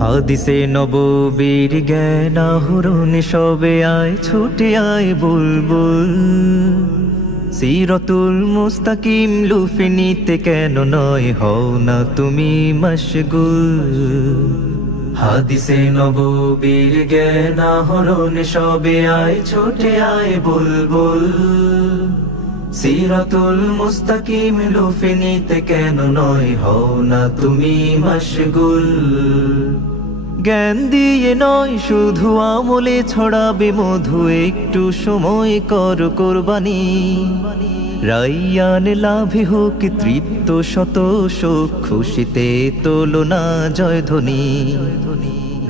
হাদিসে নববীর জ্ঞান আহরণ সবে আয়, ছুটে আয় বুলবুল। সিরতুল মুস্তাকিম লুফে নিতে কেন নয় হও না তুমি মশগুল। হাদিসে নববীর জ্ঞান আহরণ সবে আয়, ছুটে আয় বুলবুল। সিরাতুল মুস্তাকিম লুফে নিতে কেন নয় হও না তুমি মশগুল। জ্ঞান দিয়ে নয়, শুধু আমলে ছড়াবে মধু, একটু সময় কর কোরবানি। রাইয়ান লাভে হোক, তৃপ্ত শত শোক, খুশিতে তোলো না জয় ধ্বনি।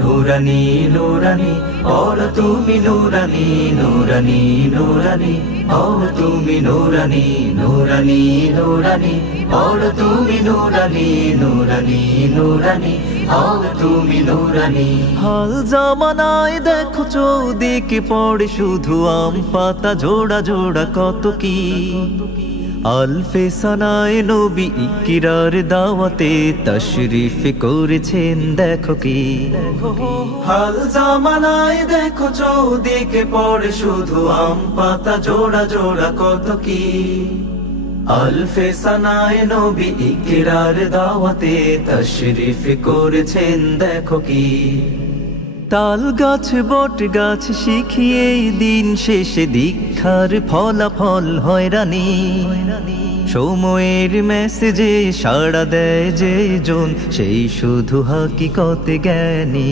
নুরানি নুরানি, ওর তুমি নুরানি নুরানি নুরানি, ওর তুমি নুরানি নুরানি নুরানি, ওর তুমি নুরানি নুরানি নুরানি, ওর তুমি নুরানি। হাল জামানায় দেখো চৌদিকে পড়ে শুধু আম পাতা, জোড়া জোড়া কত কি? আলফে সানায় নবী ইকিরার দাওয়াতে তশরিফ করেছেন, দেখো কি। হাল জামানায় দেখো চৌদিকে পড়ে শুধু আম পাতা জোড়া জোড়া, কত কি। আলফে সানায় নবী ইকিরার দাওয়াতে তশরিফ করেছেন, দেখো কি। তাল গাছ, বট গাছ শিখিয়ে দিন শেষে দীক্ষার ফলাফল হয়রানি সময়ের মেসেজে সাড়া দেয় যে জন, সেই শুধু হাকিকতে জ্ঞানী।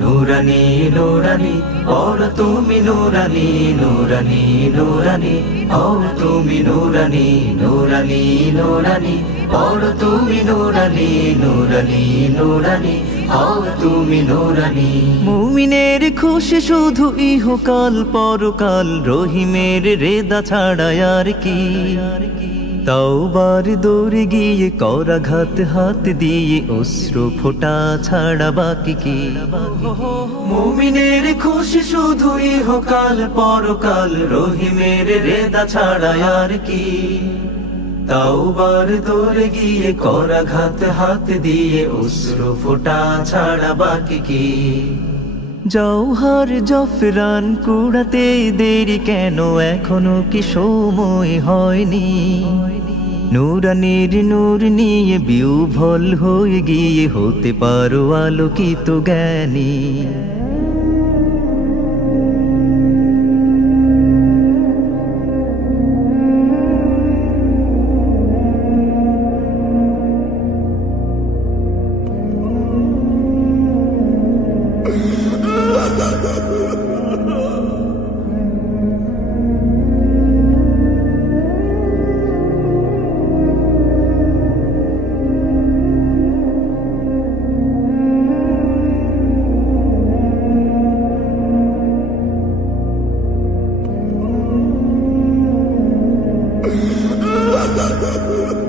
নুরানি নুরানি, ওর তুমি নুরানি নুরানি নুরানি, ওর তুমি নুরানি নুরানি নুরানি, ওর তুমি নুরানি নুরানি নুরানি, ওর তুমি নুরানি। মুমিনের খুশি শুধু ইহকাল, পরকাল, রহিমের রেদা ছাড়া আর কি? তাওবার দৌড়ে গিয়ে করাঘাত হাত দিয়ে অশ্রু ফোটা ছাড়া বাকি কি? মুমিনের খুশি শুধু ইহকাল পরকাল, রহিমের রেদা ছাড়া আর কি। তাওবার দৌড়ে গিয়ে করাঘাত হাত দিয়ে অশ্রু ফোটা ছাড়া বাকি কি? জৌহার জফরান কুড়াতে দেরি কেন? এখনও কি সময় হয়নি? নুরানির নূর নিয়ে বিউ ভল হয়ে গিয়ে হতে পারো আলোকিত জ্ঞানী। Ha ha ha ha!